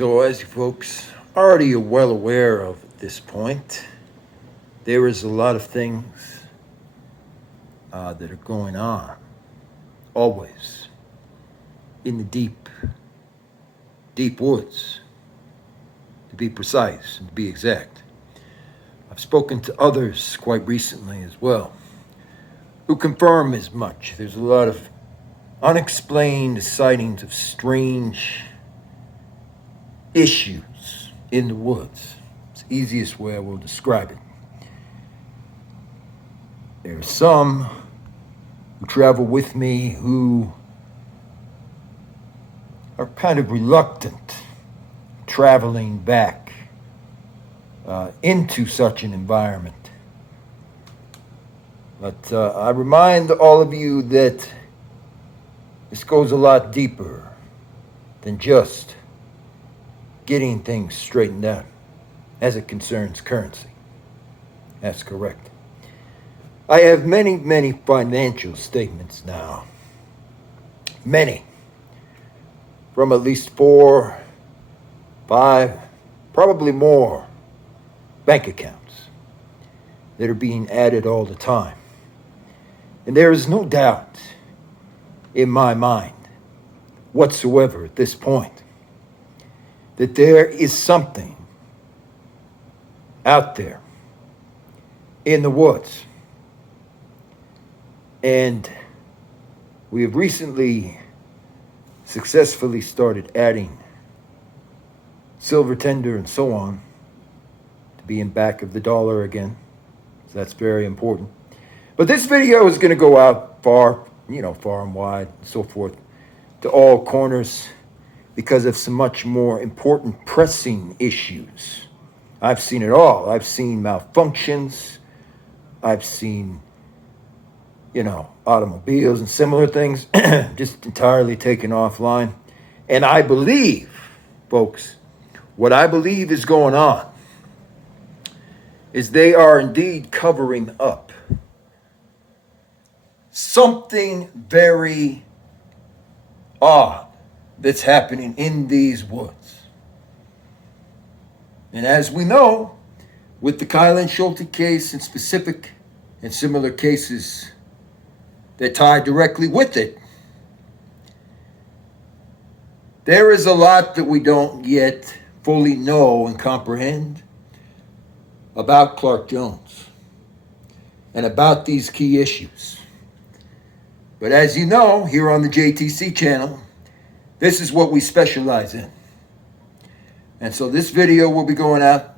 So, as you folks already are well aware of at this point, there is a lot of things that are going on, always, in the deep woods, to be precise and to be exact. I've spoken to others quite recently as well, who confirm as much. There's a lot of unexplained sightings of strange issues in the woods. It's the easiest way I will describe it. There are some who travel with me who are kind of reluctant traveling back into such an environment. But I remind all of you that this goes a lot deeper than just getting things straightened out as it concerns currency. That's correct. I have many financial statements now. Many. From at least 4, 5, probably more bank accounts that are being added all the time. And there is no doubt in my mind whatsoever at this point that there is something out there in the woods. And we have recently successfully started adding silver tender and so on to being back of the dollar again. So that's very important. But this video is going to go out far and wide and so forth, to all corners because of some much more important pressing issues. I've seen it all. I've seen malfunctions. I've seen automobiles and similar things just entirely taken offline. And I believe, folks, what I believe is going on is they are indeed covering up something very odd that's happening in these woods. And as we know, with the Kylen Schulte case in specific and similar cases that tie directly with it, there is a lot that we don't yet fully know and comprehend about Clark Jones and about these key issues. But as you know, here on the JTC channel, this is what we specialize in. And so this video will be going out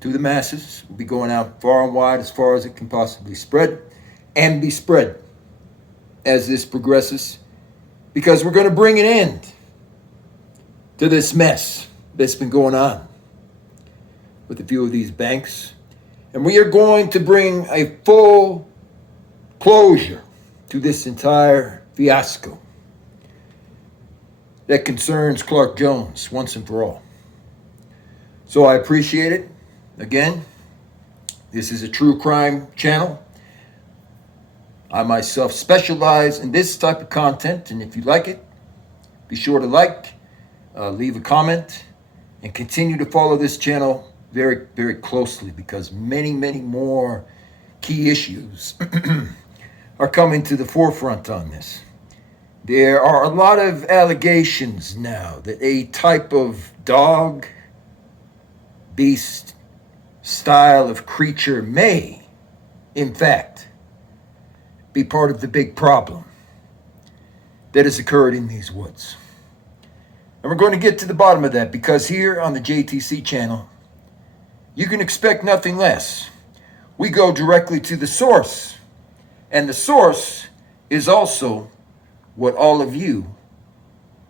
to the masses. Will be going out far and wide as far as it can possibly spread and be spread as this progresses, because we're going to bring an end to this mess that's been going on with a few of these banks. And we are going to bring a full closure to this entire fiasco that concerns Clark Jones once and for all. So I appreciate it. Again, this is a true crime channel. I myself specialize in this type of content, and if you like it, be sure to leave a comment, and continue to follow this channel very closely, because many more key issues are coming to the forefront on this. There are a lot of allegations now that a type of dog, beast style of creature may, in fact, be part of the big problem that has occurred in these woods. And we're going to get to the bottom of that, because here on the JTC channel, you can expect nothing less. We go directly to the source. And the source is also what all of you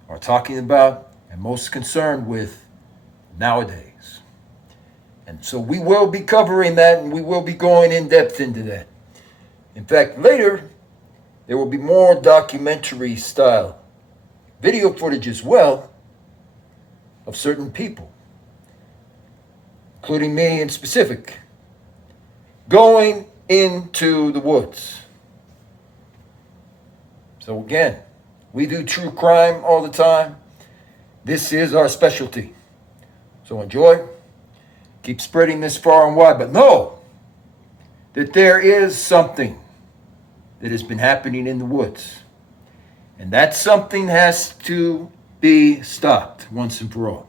are talking about and most concerned with nowadays. And so we will be covering that, and we will be going in depth into that. In fact, later, there will be more documentary style video footage as well of certain people, including me in specific, going into the woods. So again, we do true crime all the time. This is our specialty. So enjoy. Keep spreading this far and wide, but know that there is something that has been happening in the woods. And that something has to be stopped once and for all.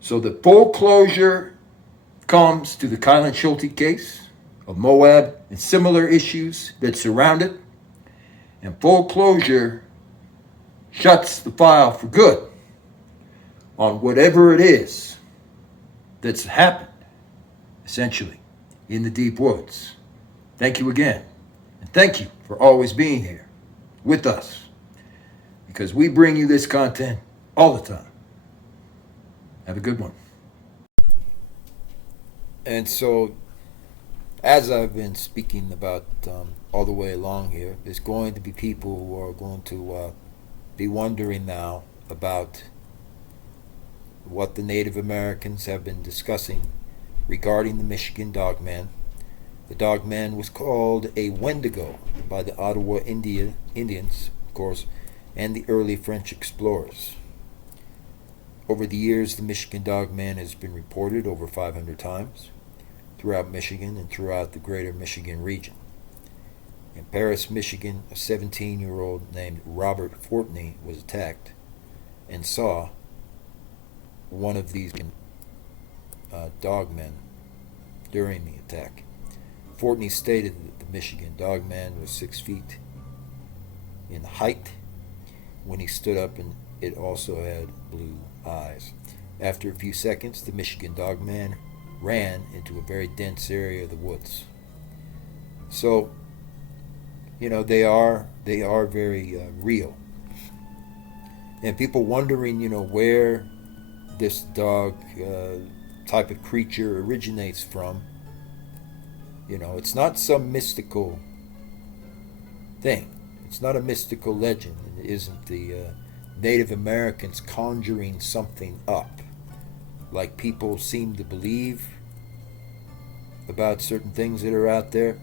So the full closure comes to the Kylen Schulte case of Moab and similar issues that surround it. And full closure shuts the file for good on whatever it is that's happened, essentially, in the deep woods. Thank you again. And thank you for always being here with us, because we bring you this content all the time. Have a good one. And so, as I've been speaking about all the way along here, there's going to be people who are going to be wondering now about what the Native Americans have been discussing regarding the Michigan Dogman. The Dogman was called a Wendigo by the Ottawa Indians, of course, and the early French explorers. Over the years, the Michigan Dogman has been reported over 500 times throughout Michigan and throughout the greater Michigan region. In Paris, Michigan, a 17-year-old named Robert Fortney was attacked and saw one of these dogmen during the attack. Fortney stated that the Michigan Dogman was 6 feet in height when he stood up, and it also had blue eyes. After a few seconds, the Michigan Dogman ran into a very dense area of the woods. So, they are very real. And people wondering, where this dog type of creature originates from. It's not some mystical thing. It's not a mystical legend. It isn't the Native Americans conjuring something up, like people seem to believe about certain things that are out there.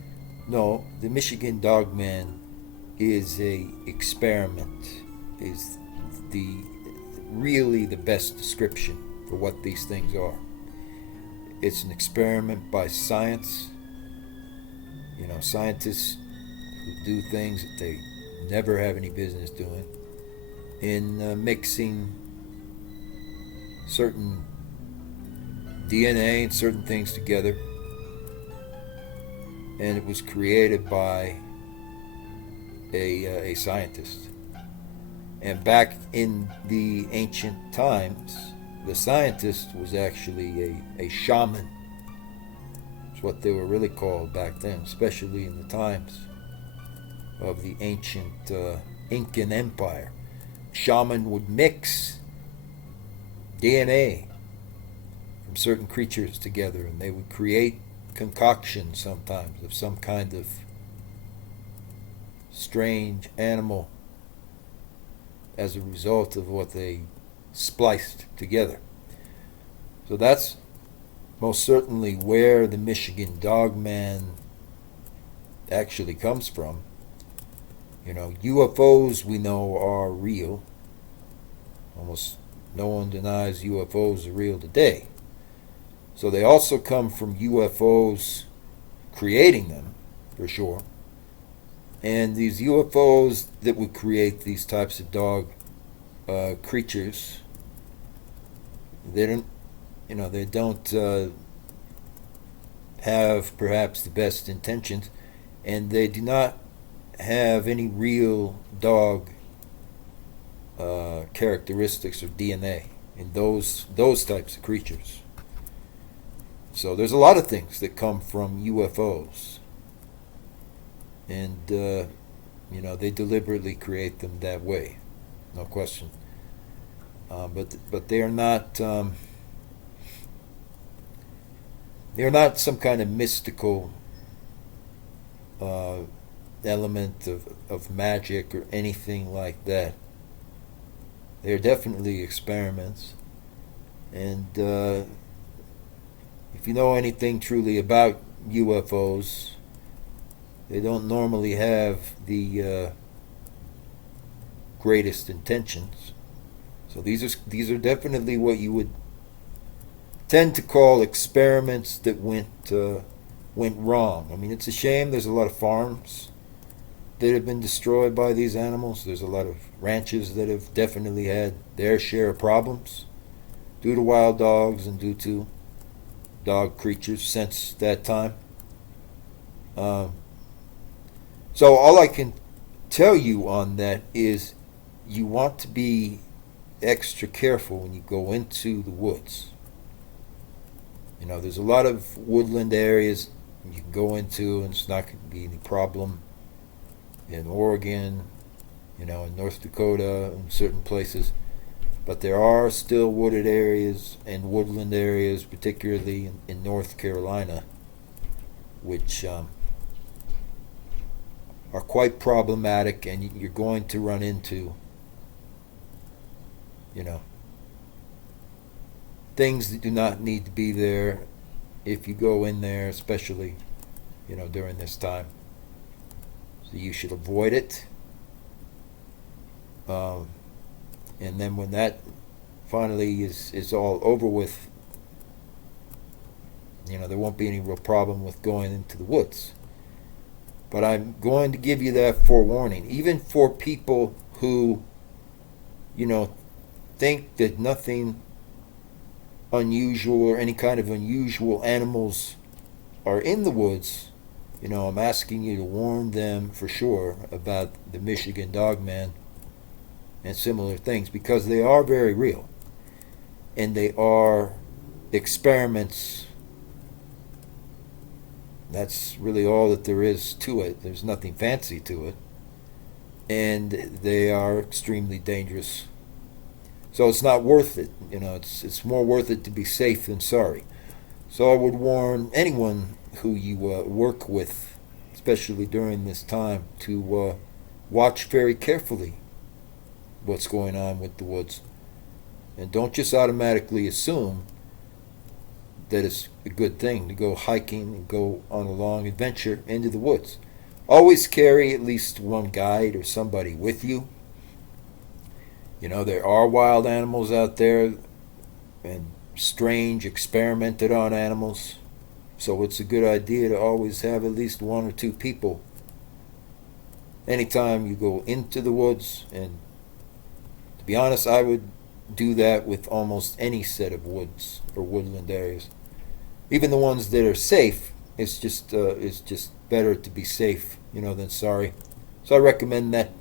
No, the Michigan Dogman is a experiment, is really the best description for what these things are. It's an experiment by science. Scientists who do things that they never have any business doing, in mixing certain DNA and certain things together. And it was created by a scientist. And back in the ancient times, the scientist was actually a shaman. It's what they were really called back then, especially in the times of the ancient Incan Empire. Shaman would mix DNA from certain creatures together, and they would create concoctions sometimes of some kind of strange animal as a result of what they spliced together. So that's most certainly where the Michigan Dogman actually comes from. UFOs we know are real. Almost no one denies UFOs are real today. So they also come from UFOs creating them, for sure. And these UFOs that would create these types of dog creatures, they don't have perhaps the best intentions, and they do not have any real dog characteristics or DNA in those types of creatures. So there's a lot of things that come from UFOs, and they deliberately create them that way, no question. But they are not. They're not some kind of mystical element of magic or anything like that. They're definitely experiments. And if you know anything truly about UFOs, they don't normally have the greatest intentions. So these are definitely what you would tend to call experiments that went wrong. I mean, it's a shame. There's a lot of farms that have been destroyed by these animals. There's a lot of ranches that have definitely had their share of problems due to wild dogs and due to dog creatures since that time. So all I can tell you on that is you want to be extra careful when you go into the woods. You know, there's a lot of woodland areas you can go into and it's not going to be any problem. In Oregon, you know, in North Dakota, in certain places. But there are still wooded areas and woodland areas, particularly in North Carolina, which are quite problematic, and you're going to run into, you know, things that do not need to be there if you go in there, especially, you know, during this time. So you should avoid it. And then when that finally is all over with, you know, there won't be any real problem with going into the woods. But I'm going to give you that forewarning. Even for people who, you know, think that nothing unusual or any kind of unusual animals are in the woods, you know, I'm asking you to warn them for sure about the Michigan Dogman and similar things, because they are very real. And they are experiments. That's really all that there is to it. There's nothing fancy to it. And they are extremely dangerous. So it's not worth it. You know, it's more worth it to be safe than sorry. So I would warn anyone who you work with, especially during this time, to watch very carefully what's going on with the woods. And don't just automatically assume that it's a good thing to go hiking and go on a long adventure into the woods. Always carry at least one guide or somebody with you. You know, there are wild animals out there and strange experimented on animals. So it's a good idea to always have at least one or two people anytime you go into the woods. And to be honest, I would do that with almost any set of woods or woodland areas. Even the ones that are safe, it's just better to be safe, you know, than sorry. So I recommend that.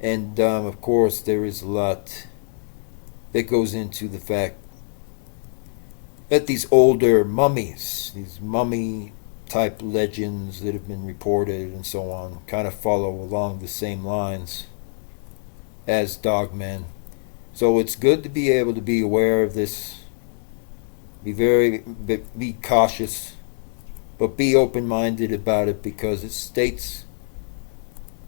And of course, there is a lot that goes into the fact that these older mummies, these mummy type legends that have been reported and so on, kind of follow along the same lines as Dogman. So it's good to be able to be aware of this, be cautious, but be open-minded about it, because it states,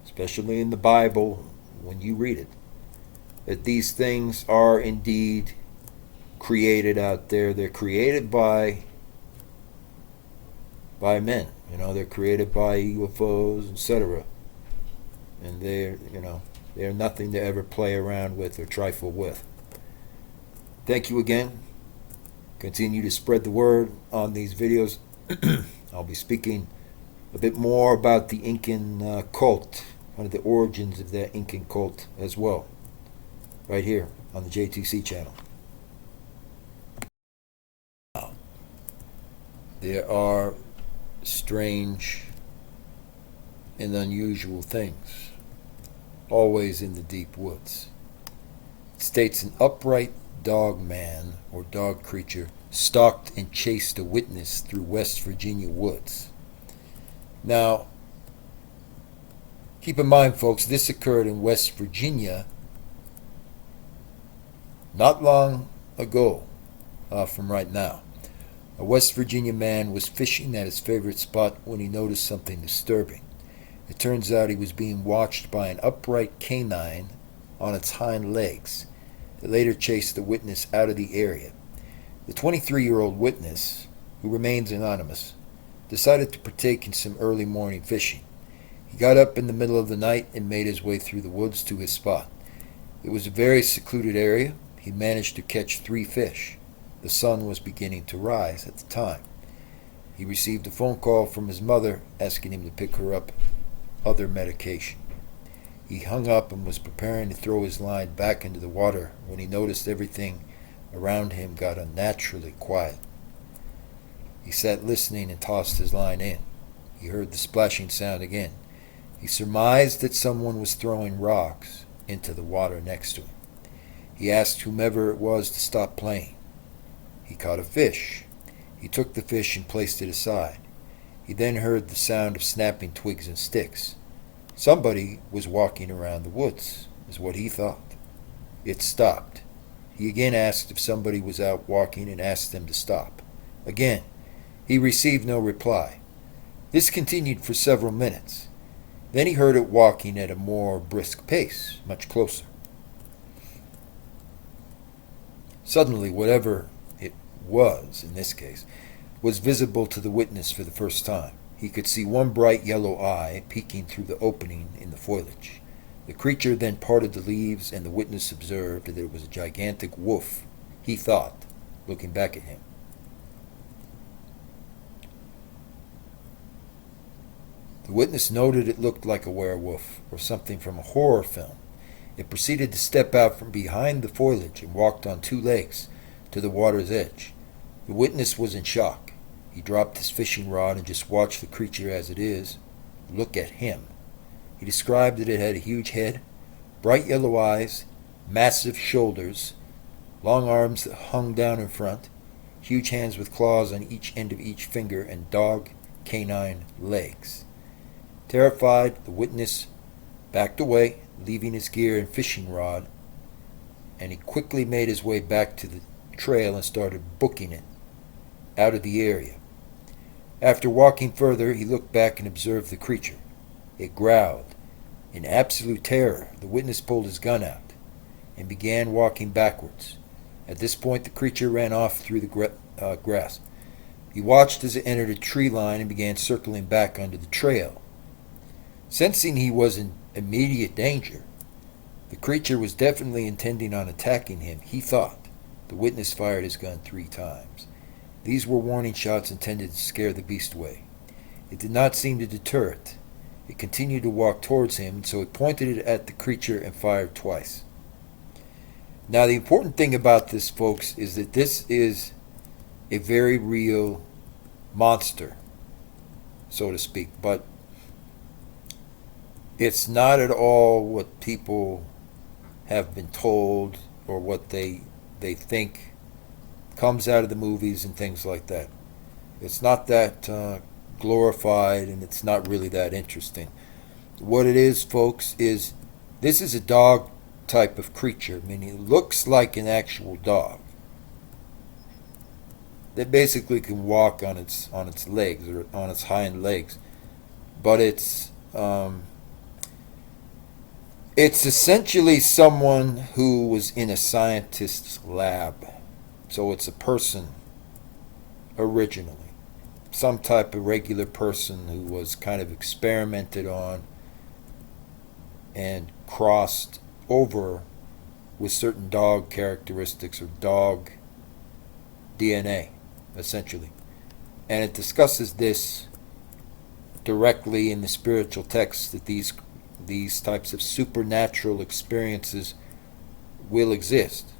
especially in the Bible, when you read it, that these things are indeed created out there. They're created by men. You know, they're created by UFOs, etc. And they're nothing to ever play around with or trifle with. Thank you again. Continue to spread the word on these videos. I'll be speaking a bit more about the Incan cult, one of the origins of that Incan cult as well, right here on the JTC channel. There are strange and unusual things always in the deep woods. It states an upright dog man or dog creature stalked and chased a witness through West Virginia woods. Now, keep in mind, folks, this occurred in West Virginia not long ago from right now. A West Virginia man was fishing at his favorite spot when he noticed something disturbing. It turns out he was being watched by an upright canine on its hind legs. It later chased the witness out of the area. The 23-year-old witness, who remains anonymous, decided to partake in some early morning fishing. He got up in the middle of the night and made his way through the woods to his spot. It was a very secluded area. He managed to catch 3 fish. The sun was beginning to rise at the time. He received a phone call from his mother asking him to pick her up other medication. He hung up and was preparing to throw his line back into the water when he noticed everything around him got unnaturally quiet. He sat listening and tossed his line in. He heard the splashing sound again. He surmised that someone was throwing rocks into the water next to him. He asked whomever it was to stop playing. He caught a fish. He took the fish and placed it aside. He then heard the sound of snapping twigs and sticks. Somebody was walking around the woods, is what he thought. It stopped. He again asked if somebody was out walking and asked them to stop. Again, he received no reply. This continued for several minutes. Then he heard it walking at a more brisk pace, much closer. Suddenly, whatever it was, in this case, was visible to the witness for the first time. He could see one bright yellow eye peeking through the opening in the foliage. The creature then parted the leaves, and the witness observed that it was a gigantic wolf, he thought, looking back at him. The witness noted it looked like a werewolf, or something from a horror film. It proceeded to step out from behind the foliage and walked on two legs to the water's edge. The witness was in shock. He dropped his fishing rod and just watched the creature as it is look at him. He described that it had a huge head, bright yellow eyes, massive shoulders, long arms that hung down in front, huge hands with claws on each end of each finger, and dog canine legs. Terrified, the witness backed away, leaving his gear and fishing rod, and he quickly made his way back to the trail and started booking it out of the area. After walking further, he looked back and observed the creature. It growled. In absolute terror, the witness pulled his gun out and began walking backwards. At this point, the creature ran off through the grass. He watched as it entered a tree line and began circling back onto the trail. Sensing he was in immediate danger, the creature was definitely intending on attacking him, he thought. The witness fired his gun 3 times. These were warning shots intended to scare the beast away. It did not seem to deter it. It continued to walk towards him, so he pointed it at the creature and fired twice. Now, the important thing about this, folks, is that this is a very real monster, so to speak, but it's not at all what people have been told or what they think comes out of the movies and things like that. It's not that glorified, and it's not really that interesting. What it is, folks, is this is a dog type of creature, meaning it looks like an actual dog that basically can walk on its legs or on its hind legs, but it's essentially someone who was in a scientist's lab. So it's a person originally. Some type of regular person who was kind of experimented on and crossed over with certain dog characteristics or dog DNA, essentially. And it discusses this directly in the spiritual text, that these types of supernatural experiences will exist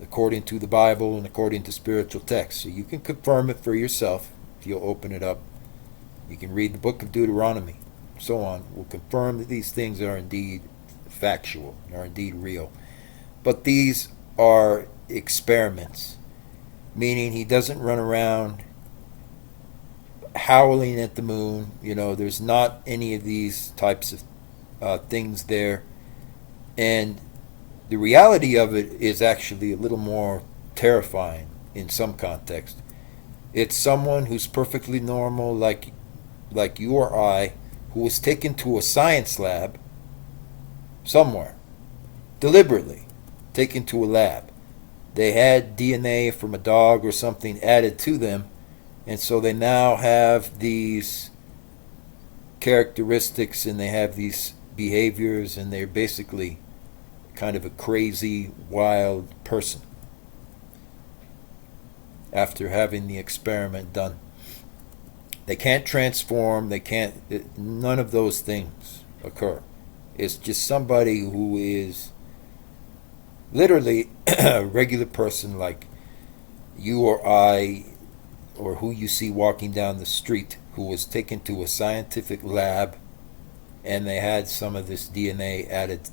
according to the Bible and according to spiritual texts. So you can confirm it for yourself if you'll open it up. You can read the book of Deuteronomy, so on. Will confirm that these things are indeed factual, are indeed real. But these are experiments, meaning he doesn't run around howling at the moon. There's not any of these types of things there. And the reality of it is actually a little more terrifying in some context. It's someone who's perfectly normal, like you or I, who was taken to a science lab somewhere, deliberately taken to a lab. They had DNA from a dog or something added to them, and so they now have these characteristics and they have these behaviors, and they're basically kind of a crazy, wild person. after having the experiment done. They can't transform, none of those things occur. It's just somebody who is literally a regular person like you or I, or who you see walking down the street, who was taken to a scientific lab and they had some of this DNA added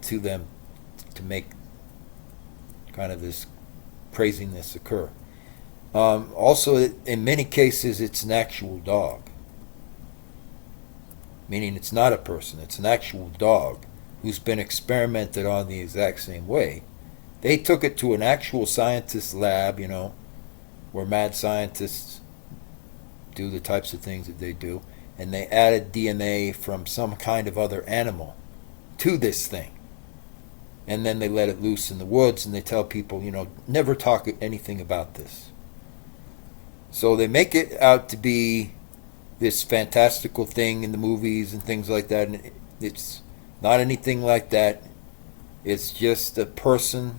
to them to make kind of this craziness occur. Also, in many cases, it's an actual dog, meaning it's not a person, it's an actual dog who's been experimented on the exact same way. They took it to an actual scientist lab, where mad scientists do the types of things that they do, and they added DNA from some kind of other animal to this thing. And then they let it loose in the woods, and they tell people, never talk anything about this. So they make it out to be this fantastical thing in the movies and things like that, and it's not anything like that. It's just a person,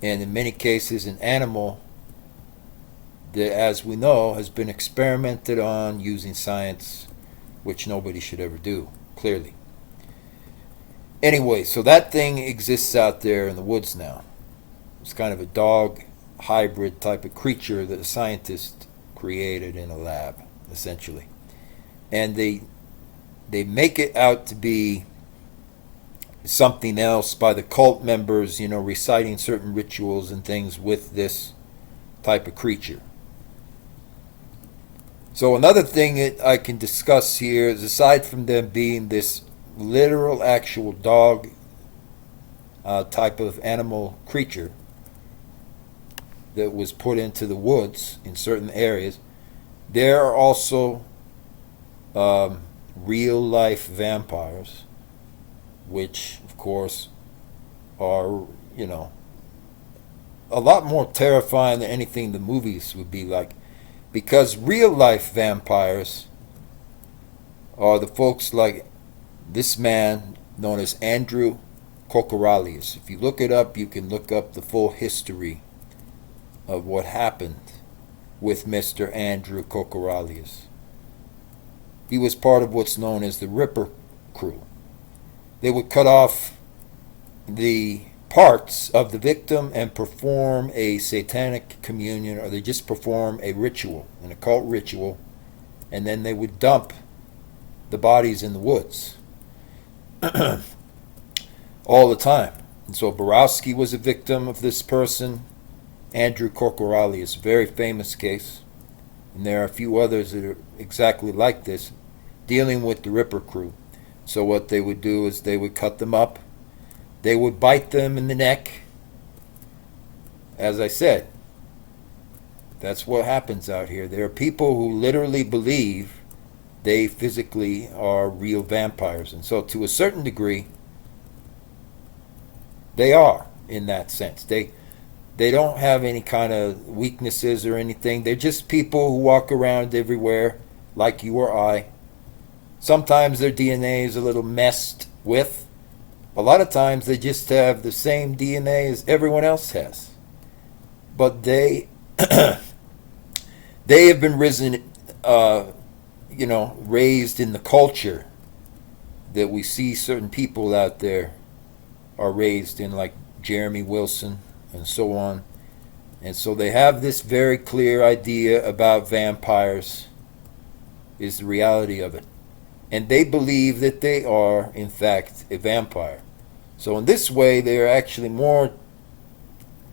and in many cases an animal, that, as we know, has been experimented on using science, which nobody should ever do, clearly. Anyway, so that thing exists out there in the woods now. It's kind of a dog hybrid type of creature that a scientist created in a lab, essentially. And they make it out to be something else by the cult members, reciting certain rituals and things with this type of creature. So another thing that I can discuss here is, aside from them being this literal actual dog type of animal creature that was put into the woods in certain areas, there are also real life vampires, which of course are, a lot more terrifying than anything the movies would be like, because real life vampires are the folks like this man known as Andrew Kokoralius. If you look it up, you can look up the full history of what happened with Mr. Andrew Kokoralius. He was part of what's known as the Ripper crew. They would cut off the parts of the victim and perform a satanic communion, or they just perform a ritual, an occult ritual, and then they would dump the bodies in the woods all the time. And so Borowski was a victim of this person. Andrew Kokoralius, very famous case, and there are a few others that are exactly like this, dealing with the Ripper crew. So what they would do is they would cut them up, they would bite them in the neck. As I said, that's what happens out here. There are people who literally believe they physically are real vampires, and so to a certain degree they are, in that sense. They don't have any kind of weaknesses or anything. They're just people who walk around everywhere like you or I. Sometimes their DNA is a little messed with. A lot of times they just have the same DNA as everyone else has. But they they have been raised in the culture that we see certain people out there are raised in, like Jeremy Wilson and so on. And so they have this very clear idea about vampires, is the reality of it. And they believe that they are, in fact, a vampire. So in this way, they are actually more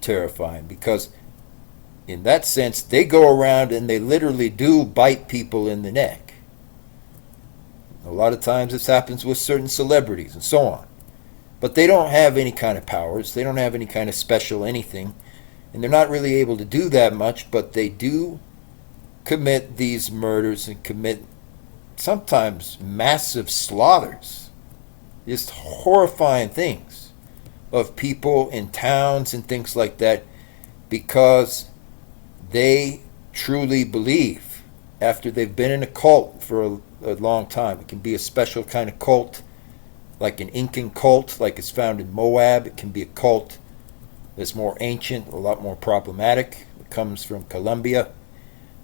terrifying, because in that sense, they go around and they literally do bite people in the neck. A lot of times this happens with certain celebrities and so on. But they don't have any kind of powers. They don't have any kind of special anything. And they're not really able to do that much, but they do commit these murders and commit sometimes massive slaughters. Just horrifying things of people in towns and things like that, because they truly believe, after they've been in a cult for a long time. It can be a special kind of cult, like an Incan cult, like it's found in Moab. It can be a cult It's more ancient, a lot more problematic. It comes from Colombia,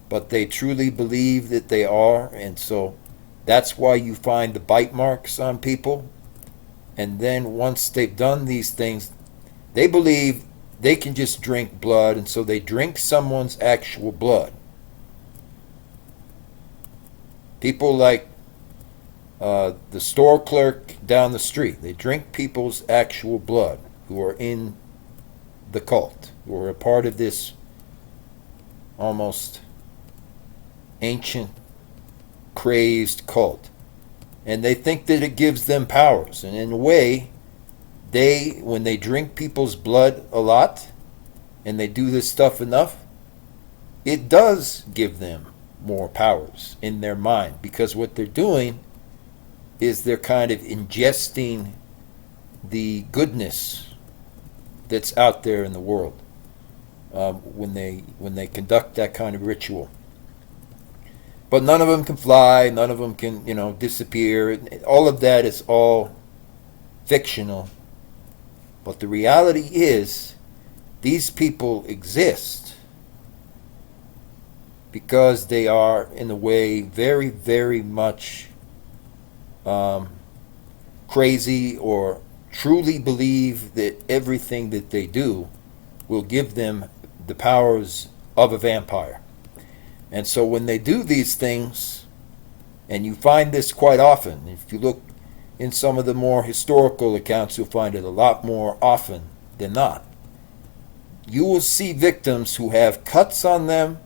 but they truly believe that they are, and so that's why you find the bite marks on people. And then once they've done these things, they believe they can just drink blood, and so they drink someone's actual blood. People like the store clerk down the street, they drink people's actual blood who are in the cult, who are a part of this almost ancient, crazed cult. And they think that it gives them powers. And in a way, when they drink people's blood a lot, and they do this stuff enough, it does give them more powers in their mind. Because what they're doing is they're kind of ingesting the goodness that's out there in the world when they conduct that kind of ritual. But none of them can fly. None of them can, disappear. All of that is all fictional. But the reality is, these people exist because they are, in a way, very, very much crazy, or truly believe that everything that they do will give them the powers of a vampire. And so when they do these things, and you find this quite often, if you look in some of the more historical accounts, you'll find it a lot more often than not. You will see victims who have cuts on them,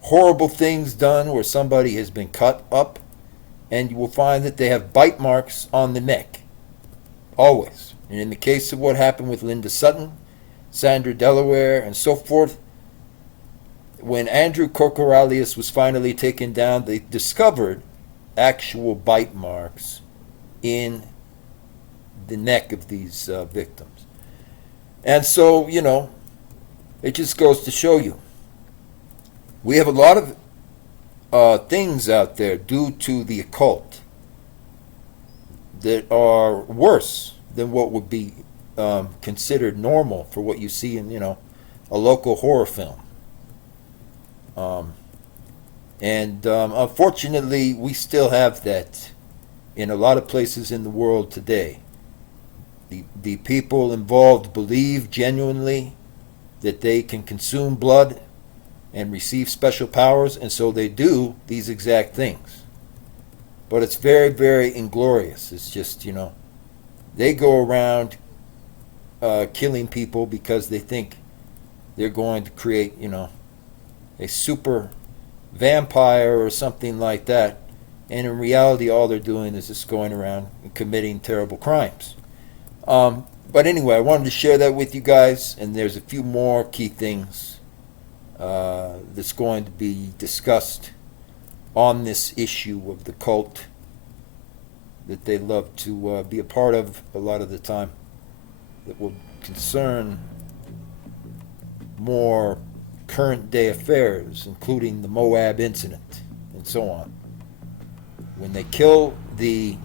horrible things done where somebody has been cut up, and you will find that they have bite marks on the neck. Always. And in the case of what happened with Linda Sutton, Sandra Delaware, and so forth, when Andrew Kokoralius was finally taken down, they discovered actual bite marks in the neck of these victims. And so, it just goes to show you. We have a lot of things out there due to the occult that are worse than what would be considered normal for what you see in, a local horror film. Unfortunately, we still have that in a lot of places in the world today. The people involved believe genuinely that they can consume blood and receive special powers, and so they do these exact things. But it's very, very inglorious. It's just, they go around killing people because they think they're going to create, a super vampire or something like that. And in reality, all they're doing is just going around and committing terrible crimes. But anyway, I wanted to share that with you guys. And there's a few more key things that's going to be discussed on this issue of the cult that they love to be a part of a lot of the time, that will concern more current day affairs, including the Moab incident and so on. When they kill the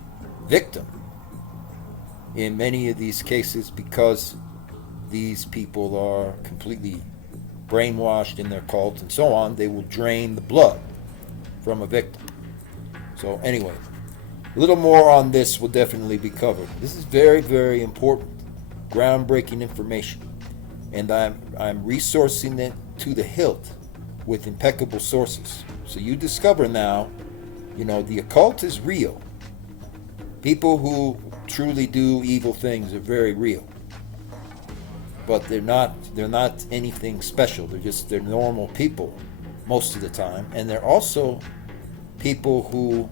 victim, in many of these cases, because these people are completely brainwashed in their cult and so on, they will drain the blood from a victim. So anyway, a little more on this will definitely be covered. This is very, very important, groundbreaking information, and I'm resourcing it to the hilt with impeccable sources. So you discover now, the occult is real. People who truly do evil things are very real. But they're not anything special. They're normal people most of the time. And they're also people who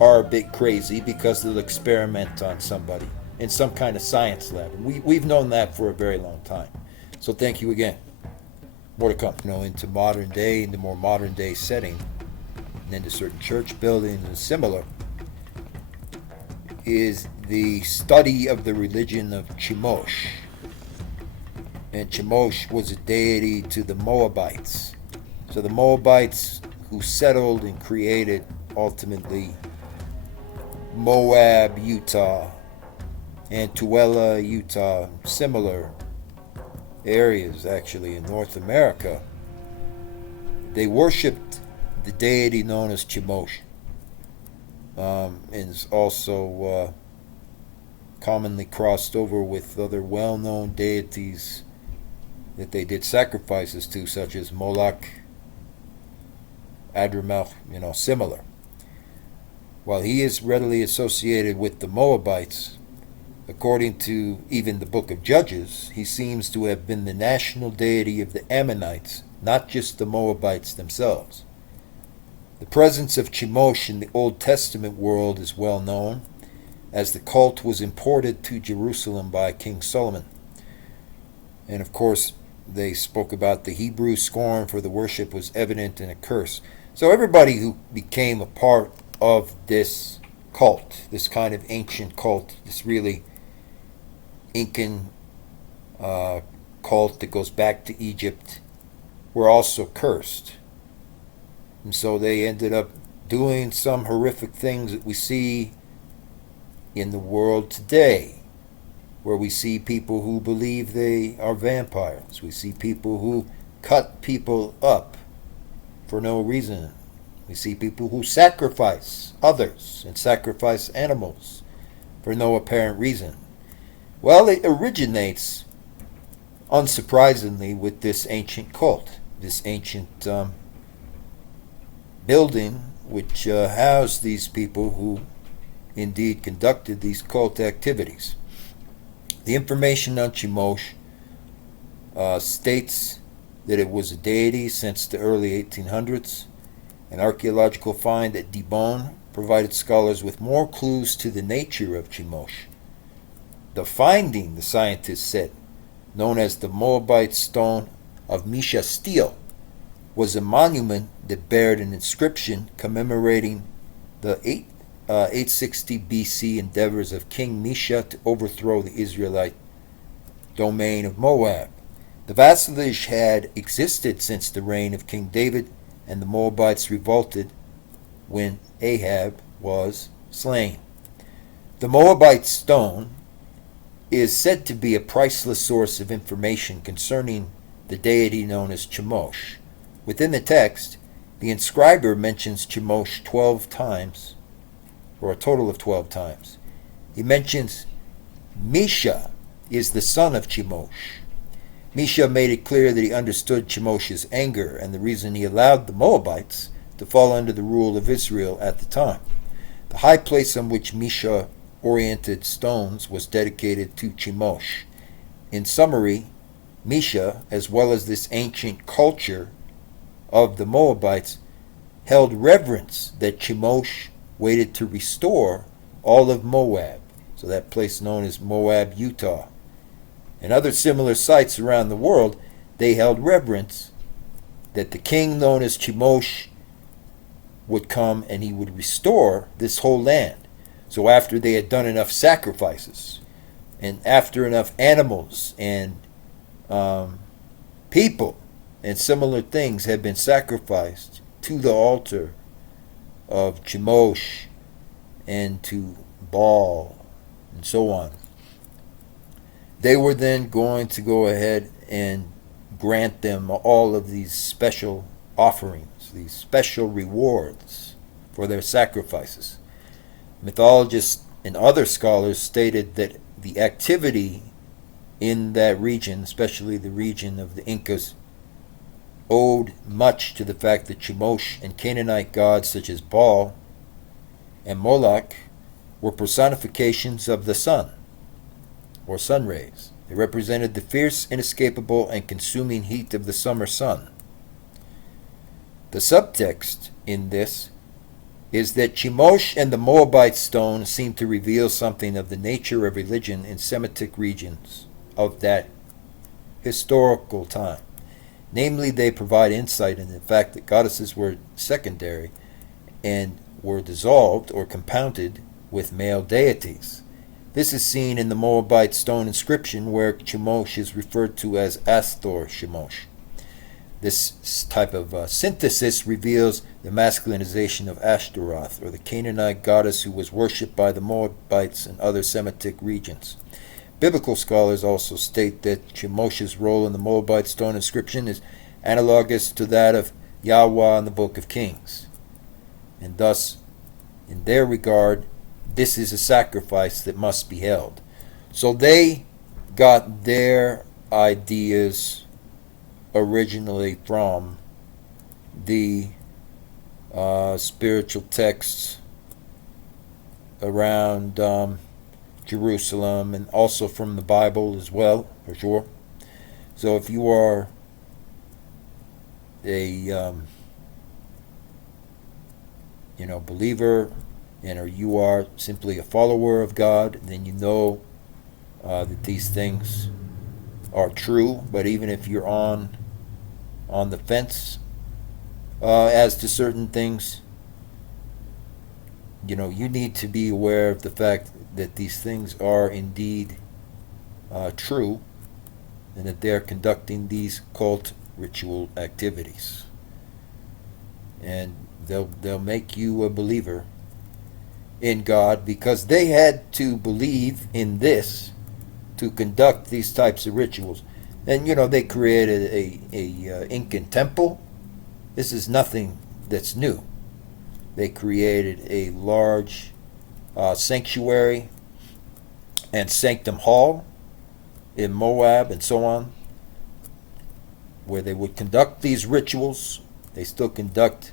are a bit crazy because they'll experiment on somebody in some kind of science lab. We've known that for a very long time. So thank you again. More to come, into modern day, in the more modern day setting, and into certain church buildings and similar, is the study of the religion of Chemosh. And Chemosh was a deity to the Moabites. So the Moabites who settled and created, ultimately, Moab, Utah, and Tuella, Utah, similar areas, actually, in North America, they worshipped the deity known as Chemosh. And is also commonly crossed over with other well-known deities that they did sacrifices to, such as Moloch, Adrammelech, similar. While he is readily associated with the Moabites, according to even the book of Judges, he seems to have been the national deity of the Ammonites, not just the Moabites themselves. The presence of Chemosh in the Old Testament world is well known, as the cult was imported to Jerusalem by King Solomon. And of course, they spoke about the Hebrew scorn for the worship was evident in a curse. So everybody who became a part of this cult, this kind of ancient cult, this really Incan cult that goes back to Egypt, were also cursed. And so they ended up doing some horrific things that we see in the world today, where we see people who believe they are vampires. We see people who cut people up for no reason. We see people who sacrifice others and sacrifice animals for no apparent reason. Well, it originates, unsurprisingly, with this ancient cult, this ancient building which housed these people who indeed conducted these cult activities. The information on Chemosh states that it was a deity since the early 1800s. An archaeological find at Dibon provided scholars with more clues to the nature of Chemosh. The finding, the scientists said, known as the Moabite stone of Misha Steel, was a monument that bared an inscription commemorating the 860 BC endeavors of King Misha to overthrow the Israelite domain of Moab. The vassalage had existed since the reign of King David, and the Moabites revolted when Ahab was slain. The Moabite stone is said to be a priceless source of information concerning the deity known as Chemosh. Within the text, the inscriber mentions Chemosh 12 times, or a total of 12 times. He mentions Misha is the son of Chemosh. Misha made it clear that he understood Chemosh's anger and the reason he allowed the Moabites to fall under the rule of Israel at the time. The high place on which Misha oriented stones was dedicated to Chemosh. In summary, Misha, as well as this ancient culture of the Moabites, held reverence that Chemosh waited to restore all of Moab, so that place known as Moab, Utah. And other similar sites around the world, they held reverence that the king known as Chemosh would come and he would restore this whole land. So after they had done enough sacrifices, and after enough animals and people and similar things had been sacrificed to the altar of Chemosh and to Baal and so on, they were then going to go ahead and grant them all of these special offerings, these special rewards for their sacrifices. Mythologists and other scholars stated that the activity in that region, especially the region of the Incas, owed much to the fact that Chemosh and Canaanite gods such as Baal and Moloch were personifications of the sun, or sun rays. They represented the fierce, inescapable, and consuming heat of the summer sun. The subtext in this is that Chemosh and the Moabite stone seem to reveal something of the nature of religion in Semitic regions of that historical time. Namely, they provide insight into the fact that goddesses were secondary and were dissolved or compounded with male deities. This is seen in the Moabite stone inscription where Chemosh is referred to as Asthor Chemosh. This type of synthesis reveals the masculinization of Ashtaroth, or the Canaanite goddess who was worshipped by the Moabites and other Semitic regions. Biblical scholars also state that Shemoshe's role in the Moabite stone inscription is analogous to that of Yahweh in the Book of Kings. And thus, in their regard, this is a sacrifice that must be held. So they got their ideas originally from the spiritual texts around Jerusalem, and also from the Bible as well, for sure. So if you are a believer, or you are simply a follower of God, then you know that these things are true. But even if you're on the fence as to certain things, you need to be aware of the fact that these things are indeed true, and that they're conducting these cult ritual activities. And they'll make you a believer in God, because they had to believe in this to conduct these types of rituals. And they created a Incan temple. This is nothing that's new. They created a large sanctuary and sanctum hall in Moab and so on, where they would conduct these rituals. They still conduct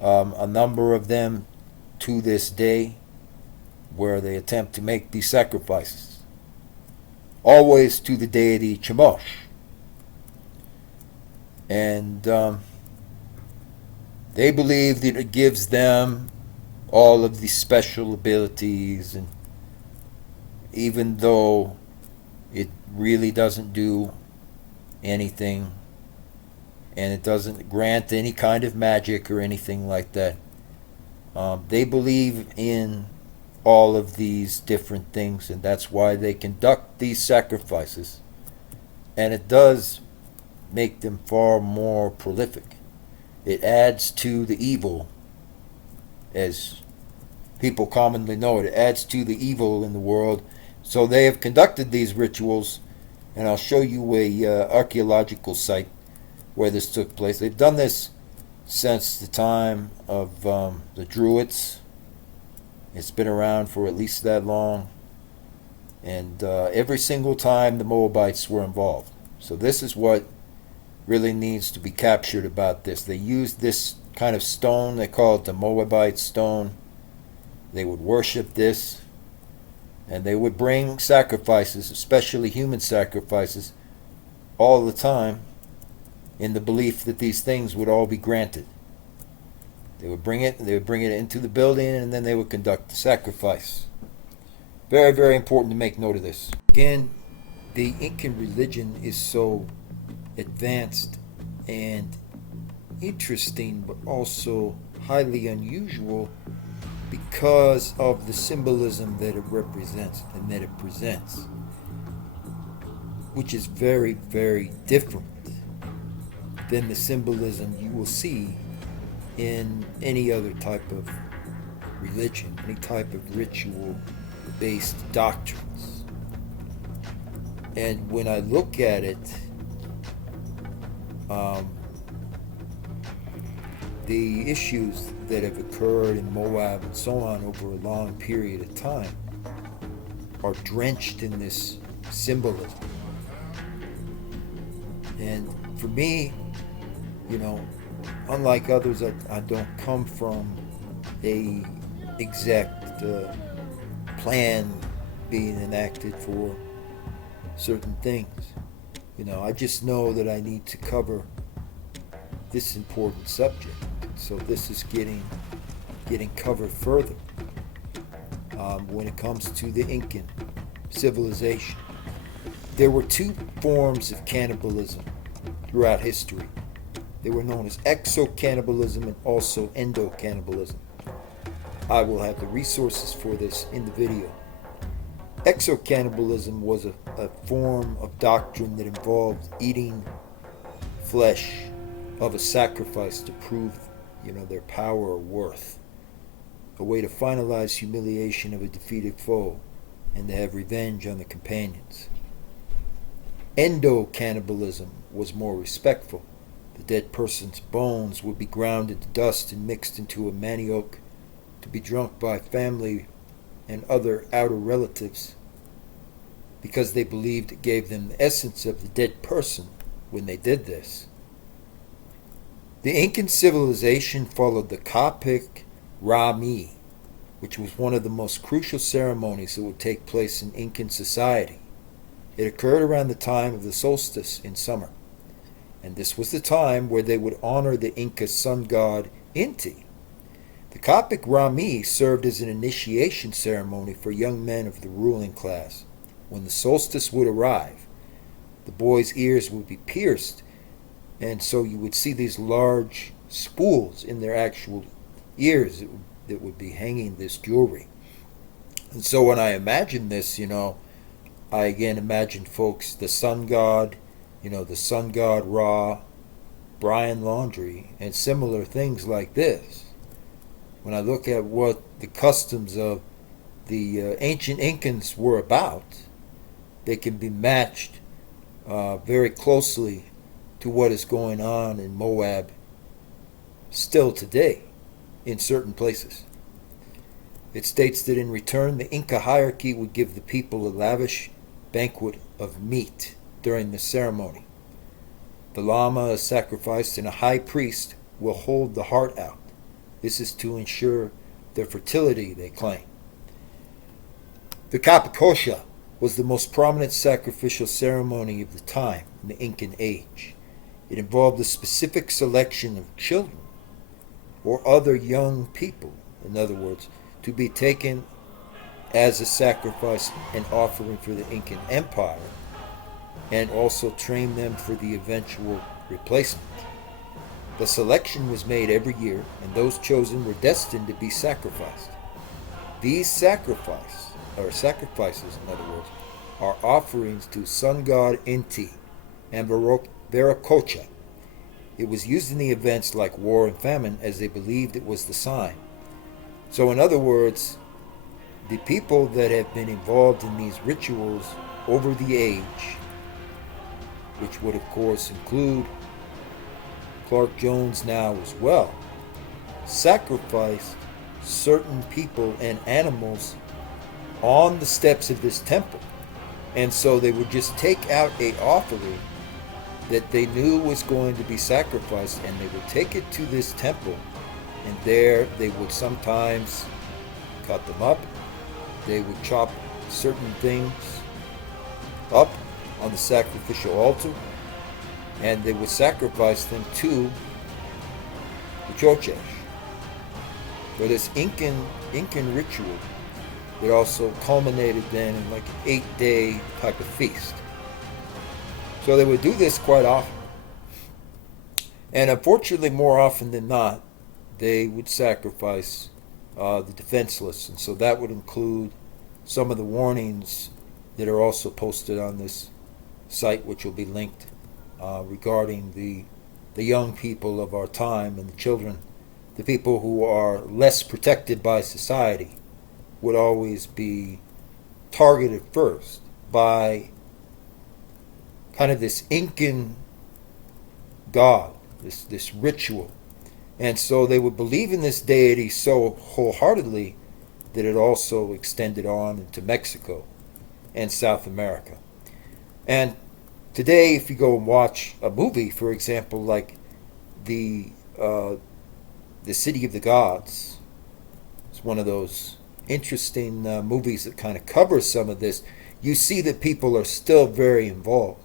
a number of them to this day, where they attempt to make these sacrifices, always to the deity Chemosh. And they believe that it gives them all of these special abilities, and even though it really doesn't do anything, and it doesn't grant any kind of magic or anything like that, they believe in all of these different things, and that's why they conduct these sacrifices. And it does make them far more prolific. It adds to the evil, as people commonly know it. It adds to the evil in the world. So they have conducted these rituals, and I'll show you a archaeological site where this took place. They've done this since the time of the Druids. It's been around for at least that long, and every single time the Moabites were involved. So this is what really needs to be captured about this. They used this kind of stone. They call it the Moabite stone. They would worship this, and they would bring sacrifices, especially human sacrifices, all the time, in the belief that these things would all be granted. They would bring it into the building, and then they would conduct the sacrifice. Very, very important to make note of this. Again, the Incan religion is so advanced and interesting, but also highly unusual because of the symbolism that it represents and that it presents, which is very, very different than the symbolism you will see in any other type of religion, any type of ritual-based doctrines. And when I look at it, the issues that have occurred in Moab and so on over a long period of time are drenched in this symbolism. And for me, unlike others, I don't come from a exact plan being enacted for certain things. I just know that I need to cover this important subject. So this is getting covered further when it comes to the Incan civilization. There were two forms of cannibalism throughout history. They were known as exo-cannibalism and also endo-cannibalism. I will have the resources for this in the video. Exo-cannibalism was a form of doctrine that involved eating flesh of a sacrifice to prove, their power or worth. A way to finalize humiliation of a defeated foe. and to have revenge on the companions. Endo-cannibalism was more respectful. The dead person's bones would be ground into dust and mixed into a manioc to be drunk by family and other outer relatives, because they believed it gave them the essence of the dead person when they did this. The Incan civilization followed the Kapik Rami, which was one of the most crucial ceremonies that would take place in Incan society. It occurred around the time of the solstice in summer, and this was the time where they would honor the Inca sun god Inti. The Kapik Rami served as an initiation ceremony for young men of the ruling class. When the solstice would arrive, the boys' ears would be pierced, and so you would see these large spools in their actual ears that would be hanging this jewelry. And so when I imagine this, I again imagine folks, the sun god, the sun god Ra, Brian Laundrie, and similar things like this. When I look at what the customs of the ancient Incans were about, they can be matched very closely to what is going on in Moab still today in certain places. It states that in return, the Inca hierarchy would give the people a lavish banquet of meat during the ceremony. The llama is sacrificed and a high priest will hold the heart out. This is to ensure their fertility, they claim. The Capicosha was the most prominent sacrificial ceremony of the time in the Incan age. It involved the specific selection of children or other young people, in other words, to be taken as a sacrifice and offering for the Incan Empire, and also train them for the eventual replacement. The selection was made every year, and those chosen were destined to be sacrificed. These sacrifices, in other words, are offerings to sun god Inti and Viracocha. It was used in the events like war and famine, as they believed it was the sign. So in other words, the people that have been involved in these rituals over the age, which would of course include Clark Jones now as well, sacrificed certain people and animals on the steps of this temple. And so they would just take out an offering that they knew was going to be sacrificed, and they would take it to this temple, and there they would sometimes cut them up. They would chop certain things up on the sacrificial altar, and they would sacrifice them to the Chochesh for this Incan ritual that also culminated then in like an 8-day type of feast. So they would do this quite often. And unfortunately, more often than not, they would sacrifice the defenseless. And so that would include some of the warnings that are also posted on this site, which will be linked, regarding the young people of our time and the children, the people who are less protected by society, would always be targeted first by kind of this Incan god, this ritual. And so they would believe in this deity so wholeheartedly that it also extended on into Mexico and South America. And today, if you go and watch a movie, for example, like the City of the Gods, it's one of those interesting movies that kind of covers some of this. You see that people are still very involved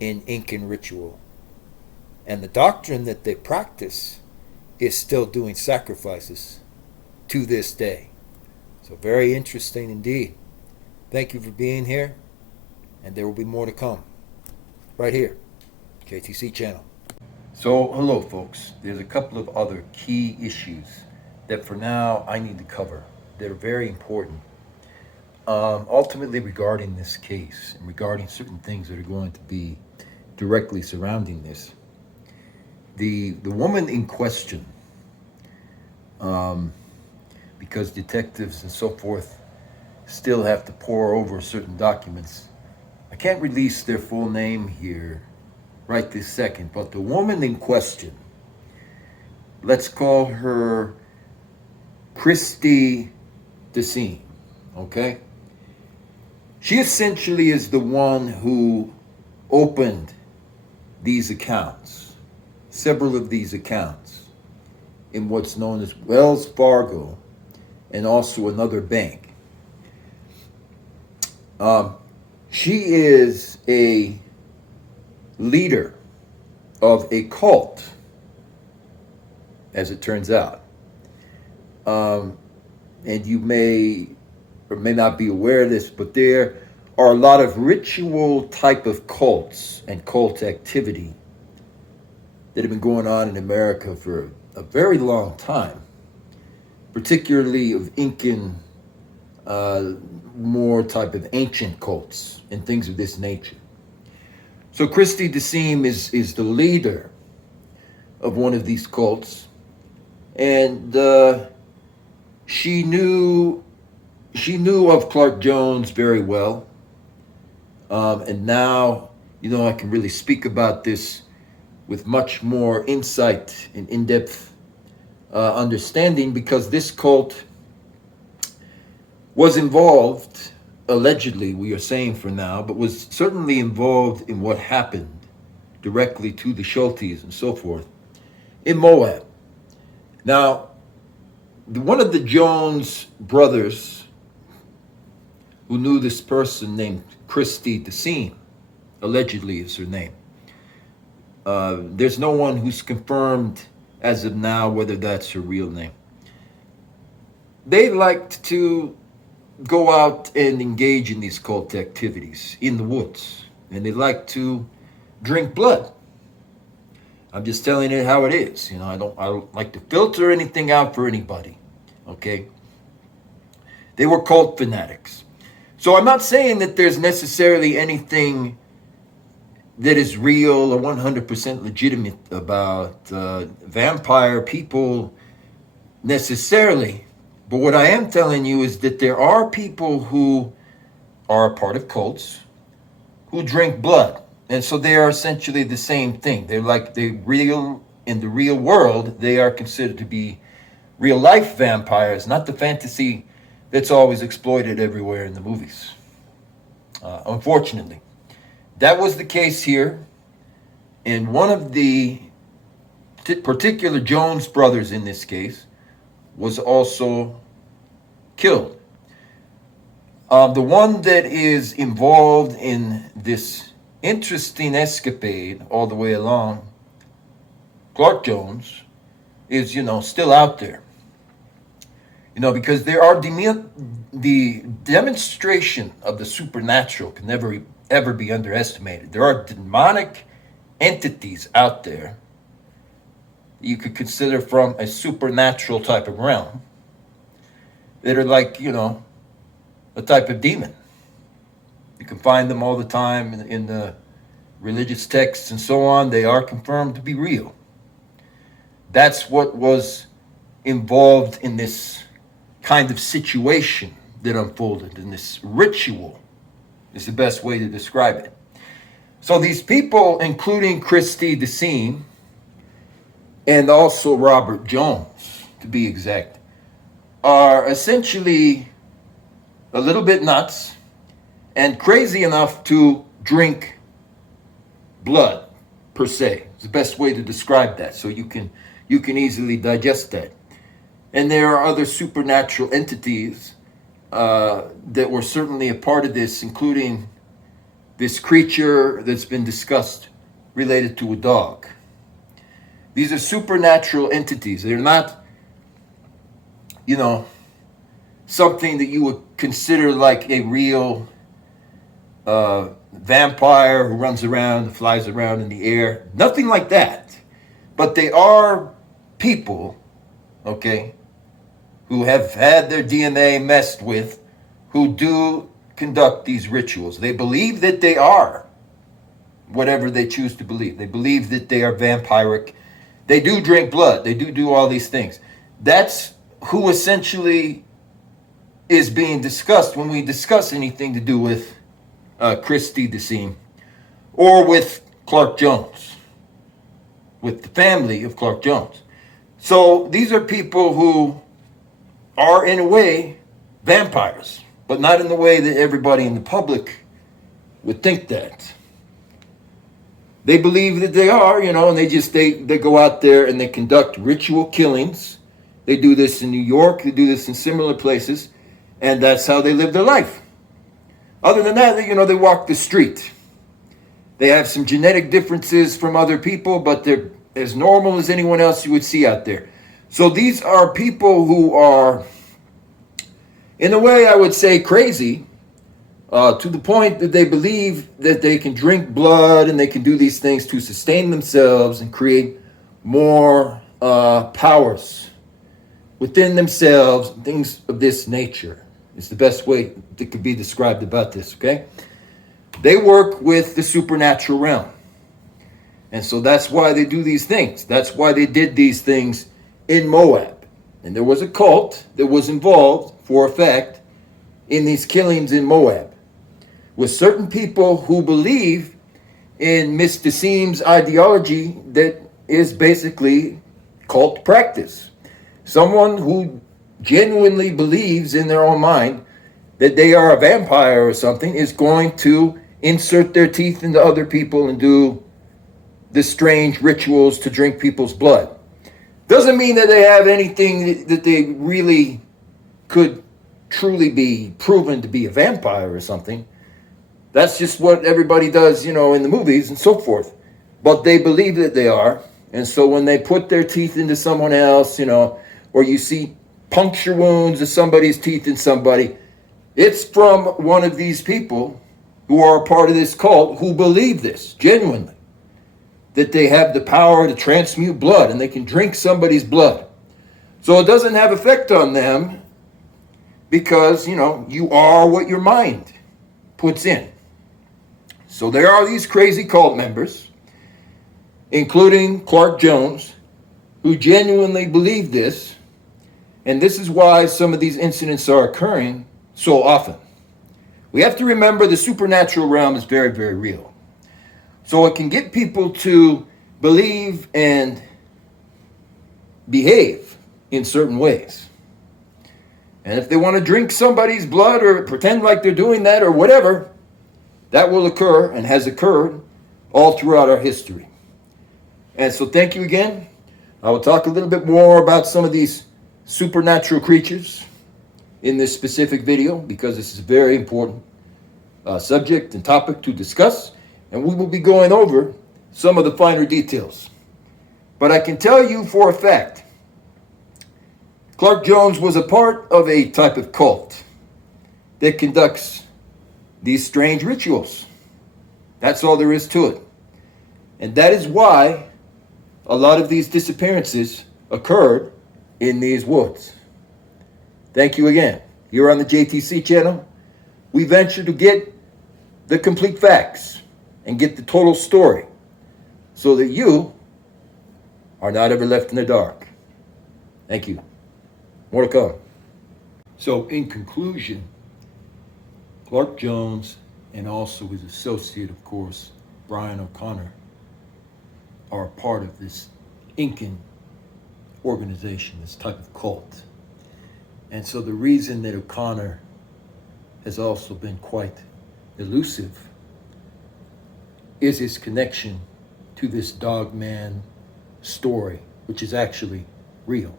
in Incan ritual, and the doctrine that they practice is still doing sacrifices to this day. So very interesting indeed. Thank you for being here, and there will be more to come right here, JTC channel. So hello folks, there's a couple of other key issues that for now I need to cover that are very important, ultimately regarding this case and regarding certain things that are going to be directly surrounding this. The woman in question, because detectives and so forth still have to pore over certain documents. I can't release their full name here right this second, but the woman in question, let's call her Christy DeSeam, okay? She essentially is the one who opened these accounts, several of these accounts, in what's known as Wells Fargo and also another bank. She is a leader of a cult, as it turns out. And you may or may not be aware of this, but there are a lot of ritual type of cults and cult activity that have been going on in America for a very long time, particularly of Incan, more type of ancient cults and things of this nature. So Christy DeSeam is the leader of one of these cults, and she knew of Clark Jones very well, and now I can really speak about this with much more insight and in-depth understanding, because this cult was involved, allegedly, we are saying for now, but was certainly involved in what happened directly to the Schultes and so forth in Moab. Now, one of the Jones brothers who knew this person named Christy DeSeam, allegedly is her name. There's no one who's confirmed as of now whether that's her real name. They liked to go out and engage in these cult activities in the woods, and they like to drink blood. I'm just telling it how it is. I don't like to filter anything out for anybody. Okay? They were cult fanatics. So I'm not saying that there's necessarily anything that is real or 100% legitimate about vampire people necessarily. But what I am telling you is that there are people who are a part of cults who drink blood. And so they are essentially the same thing. They're like in the real world, they are considered to be real life vampires, not the fantasy that's always exploited everywhere in the movies. Unfortunately, that was the case here. And one of the particular Jones brothers in this case was also killed. The one that is involved in this interesting escapade all the way along, Clark Jones, is, still out there. Because there are the demonstration of the supernatural can never ever be underestimated. There are demonic entities out there you could consider from a supernatural type of realm that are like, a type of demon. You can find them all the time in the religious texts and so on. They are confirmed to be real. That's what was involved in this kind of situation that unfolded, in this ritual is the best way to describe it. So these people, including Christy DeSeam and also Robert Jones, to be exact, are essentially a little bit nuts and crazy enough to drink blood, per se. It's the best way to describe that, so you can easily digest that. And there are other supernatural entities that were certainly a part of this, including this creature that's been discussed related to a dog. These are supernatural entities. They're not, something that you would consider like a real vampire who runs around, flies around in the air. Nothing like that. But they are people, okay, who have had their DNA messed with, who do conduct these rituals. They believe that they are whatever they choose to believe. They believe that they are vampiric. They do drink blood. They do all these things. That's who essentially is being discussed when we discuss anything to do with Christy DeSeam or with Clark Jones, with the family of Clark Jones. So these are people who are, in a way, vampires, but not in the way that everybody in the public would think that. They believe that they are, and they go out there and they conduct ritual killings. They do this in New York, they do this in similar places, and that's how they live their life. Other than that, they walk the street. They have some genetic differences from other people, but they're as normal as anyone else you would see out there. So these are people who are, in a way, I would say, crazy, to the point that they believe that they can drink blood and they can do these things to sustain themselves and create more powers within themselves, things of this nature. It's the best way that could be described about this, okay? They work with the supernatural realm. And so that's why they do these things. That's why they did these things in Moab. And there was a cult that was involved, for a fact, in these killings in Moab, with certain people who believe in Miss DeSeam's ideology that is basically cult practice. Someone who genuinely believes in their own mind that they are a vampire or something is going to insert their teeth into other people and do the strange rituals to drink people's blood. Doesn't mean that they have anything that they really could truly be proven to be a vampire or something. That's just what everybody does, in the movies and so forth. But they believe that they are. And so when they put their teeth into someone else, or you see puncture wounds of somebody's teeth in somebody, it's from one of these people who are a part of this cult who believe this genuinely, that they have the power to transmute blood and they can drink somebody's blood. So it doesn't have effect on them because, you are what your mind puts in. So there are these crazy cult members, including Clark Jones, who genuinely believe this. And this is why some of these incidents are occurring so often. We have to remember the supernatural realm is very, very real. So it can get people to believe and behave in certain ways. And if they want to drink somebody's blood or pretend like they're doing that or whatever, that will occur and has occurred all throughout our history. And so thank you again. I will talk a little bit more about some of these supernatural creatures in this specific video because this is a very important subject and topic to discuss. And we will be going over some of the finer details. But I can tell you for a fact, Clark Jones was a part of a type of cult that conducts these strange rituals. That's all there is to it. And that is why a lot of these disappearances occurred in these woods. Thank you again. Here on the JTC channel, we venture to get the complete facts and get the total story so that you are not ever left in the dark. Thank you. More to come. So in conclusion, Clark Jones and also his associate, of course, Brian O'Connor, are a part of this Incan organization, this type of cult. And so the reason that O'Connor has also been quite elusive is his connection to this Dogman story, which is actually real.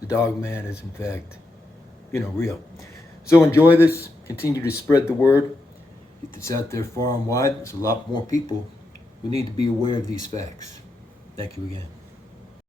The Dogman is, in fact, real. So enjoy this. Continue to spread the word. Get this out there far and wide. There's a lot more people who need to be aware of these facts. Thank you again.